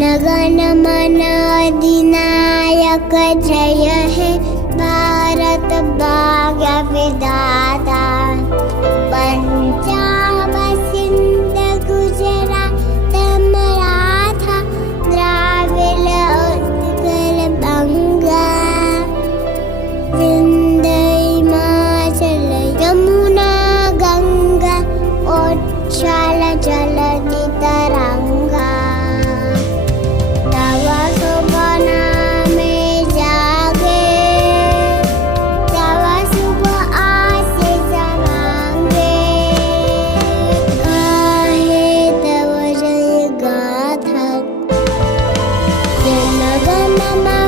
गण मन अधिनायक जय हे भारत भाग्य विधाता। पंजाब सिंध गुजरात मराठा द्राविड़ उत्कल बंगा। विंध्य हिमाचल यमुना गंगा उच्छल जलधि तरंगा। तव शुभ नामे जागे, तव शुभ आशीष मांगे। गाहे तव जय गाथा, जन गण मन